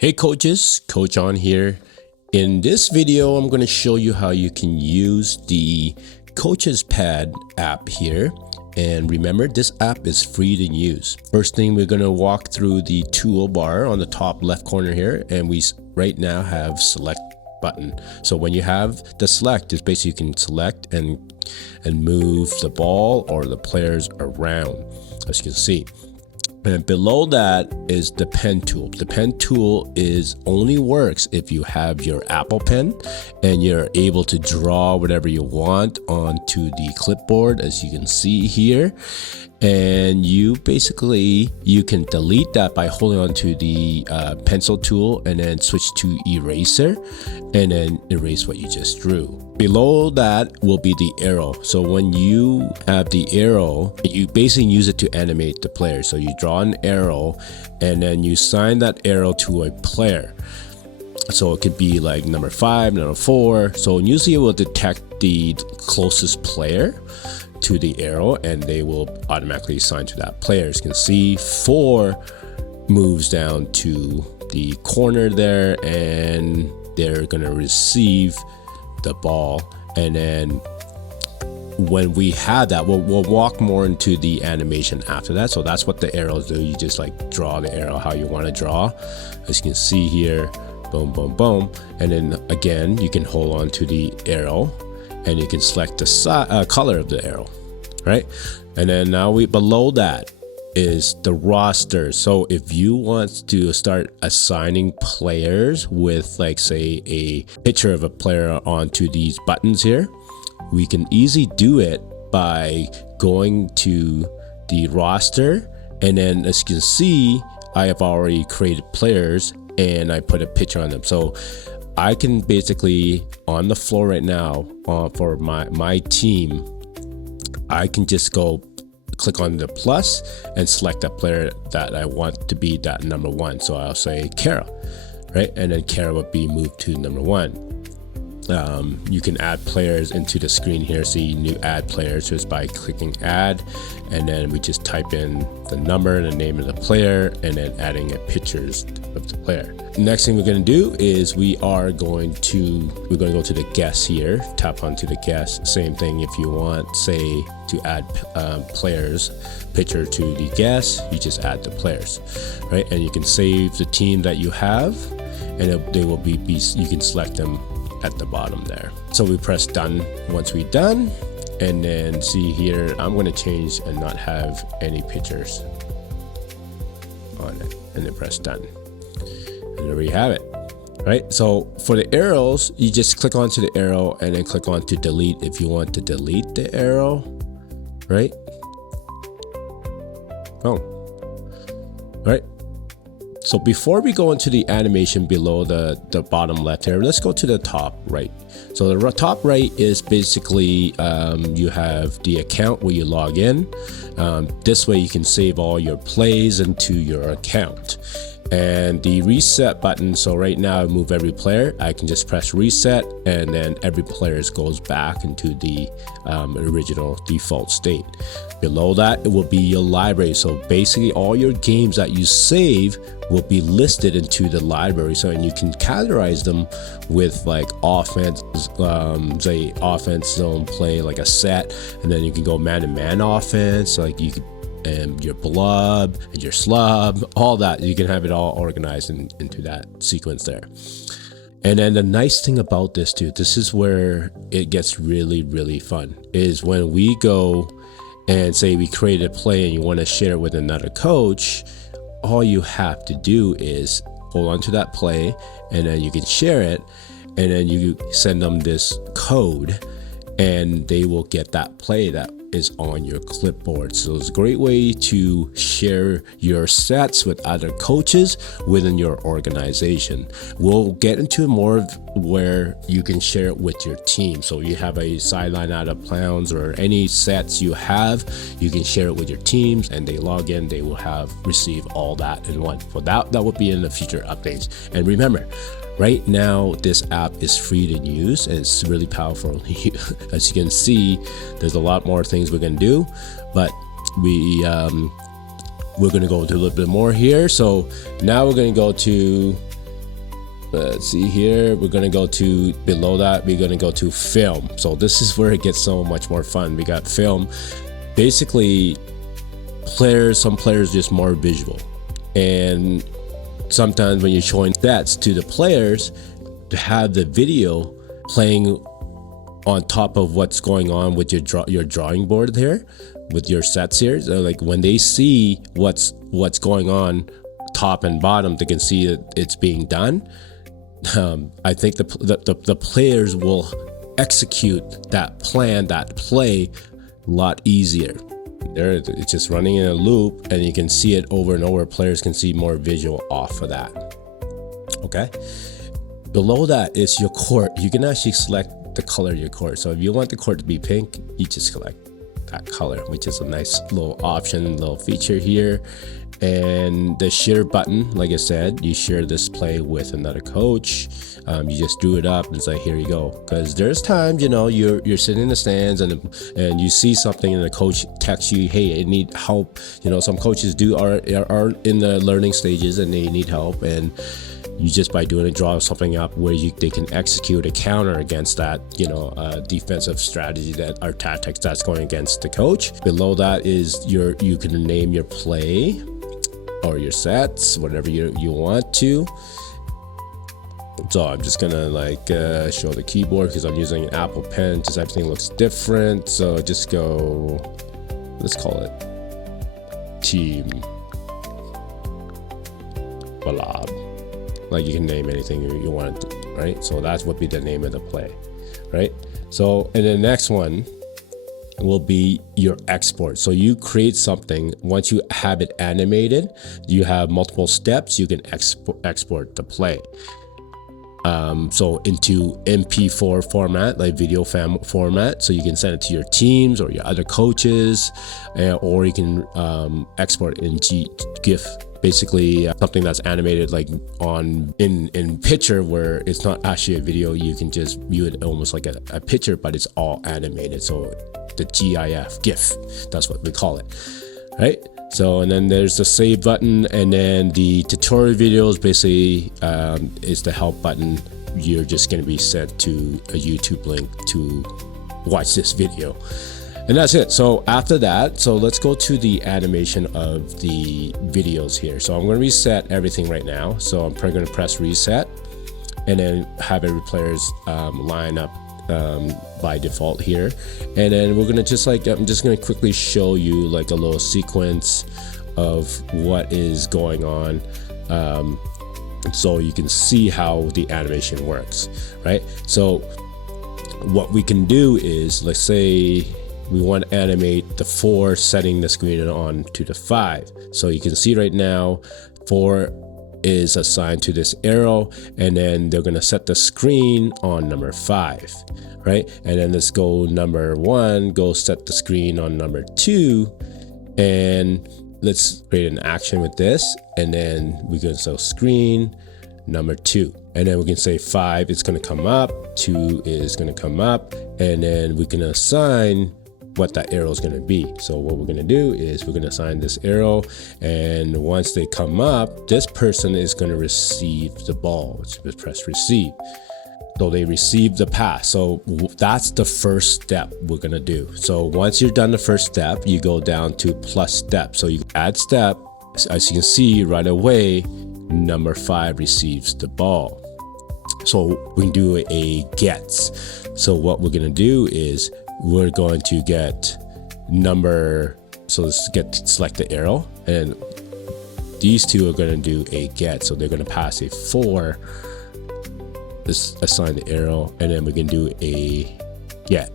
Hey coaches, Coach On here. In this video, I'm going to show you how you can use the CoachesPad app here. And remember, this app is free to use. First thing, we're going to walk through the toolbar on the top left corner here, and we right now have select button. So when you have the select, it's basically you can select and move the ball or the players around, as you can see. And below that is the pen tool. The pen tool only works if you have your Apple Pen and you're able to draw whatever you want onto the clipboard, as you can see here. And you can delete that by holding onto the pencil tool and then switch to eraser and then erase what you just drew. Below that will be the arrow. So when you have the arrow, you basically use it to animate the player. So you draw an arrow and then you assign that arrow to a player. So it could be like number 5, number 4. So usually it will detect the closest player to the arrow and they will automatically assign to that player. As you can see, 4 moves down to the corner there and they're gonna receive the ball. And then when we have that, we'll walk more into the animation after that. So that's what the arrows do. You just like draw the arrow how you want to draw. As you can see here, boom, boom, boom. And then again, you can hold on to the arrow and you can select the color of the arrow, right? And then now below that is the roster. So if you want to start assigning players with, like, say, a picture of a player onto these buttons here, we can easily do it by going to the roster. And then as you can see, I have already created players and I put a picture on them. So I can basically, on the floor right now, for my team, I can just go click on the plus and select that player that I want to be that number 1. So I'll say Kara, right? And then Kara would be moved to number 1. You can add players into the screen here. See new add players just by clicking add, and then we just type in the number and the name of the player and then adding pictures of the player. Next thing we're going to do is we're going to go to the guest here, tap onto the guest. Same thing, if you want, say, to add players picture to the guest, you just add the players, right? And you can save the team that you have and they will be you can select them at the bottom there. So we press done once we're done, and then see here, I'm going to change and not have any pictures on it, and then press done. And there we have it, right? So for the arrows, you just click onto the arrow and then click on to delete if you want to delete the arrow, right? Oh, right. So before we go into the animation below the bottom left here, let's go to the top right. So the top right is basically you have the account where you log in. This way you can save all your plays into your account. And the reset button, so right now I move every player, I can just press reset and then every player goes back into the original default state. Below that, it will be your library. So basically all your games that you save will be listed into the library. So, and you can categorize them with like offense, say offense zone play, like a set, and then you can go man-to-man offense, like you could, and your blob and your slub, all that. You can have it all organized into that sequence there. And then the nice thing about this too, this is where it gets really, really fun, is when we go and say we create a play and you want to share it with another coach, all you have to do is hold on to that play and then you can share it, and then you send them this code and they will get that play that is on your clipboard. So it's a great way to share your sets with other coaches within your organization. We'll get into more of where you can share it with your team. So you have a sideline out of bounds or any sets you have, you can share it with your teams, and they log in, they will receive all that in one. So that will be in the future updates. And remember, right now, this app is free to use and it's really powerful. As you can see, there's a lot more things we're going to do, but we're going to go into a little bit more here. So now we're going to go to Let's see here, we're gonna go to below that, we're gonna go to film. So this is where it gets so much more fun. We got film. Basically, some players just more visual, and sometimes when you're showing stats to the players, to have the video playing on top of what's going on with your drawing board here, with your sets here. So like when they see what's going on top and bottom, they can see that it's being done. I think the players will execute that plan, that play, a lot easier. It's just running in a loop, and you can see it over and over. Players can see more visual off of that. Okay. Below that is your court. You can actually select the color of your court. So if you want the court to be pink, you just select that color, which is a nice little option, little feature here. And the share button, like I said, you share this play with another coach. You just drew it up and it's like, here you go. Because there's times, you're sitting in the stands and you see something and the coach texts you, hey, I need help. Some coaches are in the learning stages and they need help, and you just by doing it, draw something up where they can execute a counter against that, defensive strategy or tactics that's going against the coach. Below that is you can name your play or your sets, whatever you want to. So I'm just gonna show the keyboard because I'm using an Apple Pen. Just everything looks different. So just go, let's call it Team Ballab. Like you can name anything you want to, right? So that's what be the name of the play, right? So, and the next one will be your export. So you create something. Once you have it animated, you have multiple steps. You can export the play. So into MP4 format, like video format. So you can send it to your teams or your other coaches, or you can export in GIF. Basically something that's animated like in picture, where it's not actually a video. You can just view it almost like a picture, but it's all animated. So the GIF, that's what we call it, right? So, and then there's the save button, and then the tutorial videos basically is the help button. You're just going to be sent to a YouTube link to watch this video. And that's it. So after that, so let's go to the animation of the videos here. So I'm going to reset everything right now. So I'm probably going to press reset and then have every player's line up by default here. And then we're going to I'm just going to quickly show you like a little sequence of what is going on. So you can see how the animation works, right? So what we can do is, let's say we want to animate the 4 setting the screen on to the 5. So you can see right now 4 is assigned to this arrow, and then they're going to set the screen on number 5, right? And then let's go number 1, go set the screen on number 2, and let's create an action with this, and then we can say screen number 2, and then we can say 5 it's going to come up, 2 is going to come up, and then we can assign what that arrow is going to be. So what we're going to do is we're going to assign this arrow, and once they come up, this person is going to receive the ball. Just press receive. So they receive the pass. So that's the first step we're going to do. So once you're done the first step, you go down to plus step. So you add step. As you can see right away, number 5 receives the ball. So we do a gets. So what we're going to do is we're going to get number, so let's select the arrow, and these two are going to do a get. So they're going to pass a 4, let's assign the arrow, and then we can do a get,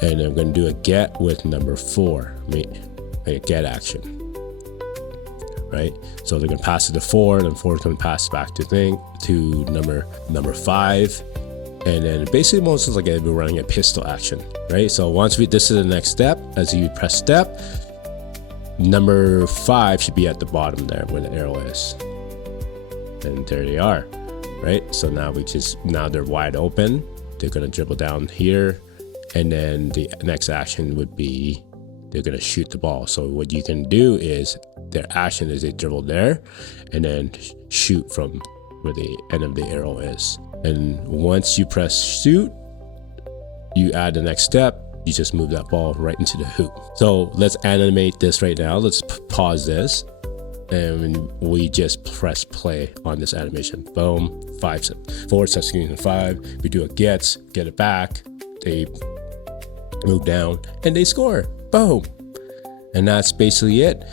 and I'm going to do a get with number 4, a get action, right? So they're going to pass it to 4, then 4 is going to pass back to number 5. And then basically almost like we're running a pistol action, right? So once this is the next step, as you press step, number 5 should be at the bottom there where the arrow is. And there they are, right? So now they're wide open. They're gonna dribble down here. And then the next action would be, they're gonna shoot the ball. So what you can do is, their action is they dribble there and then shoot from where the end of the arrow is. And once you press shoot, you add the next step. You just move that ball right into the hoop. So let's animate this right now. Let's pause this. And we just press play on this animation. Boom, 4 / 5. We do a get it back. They move down and they score. Boom. And that's basically it.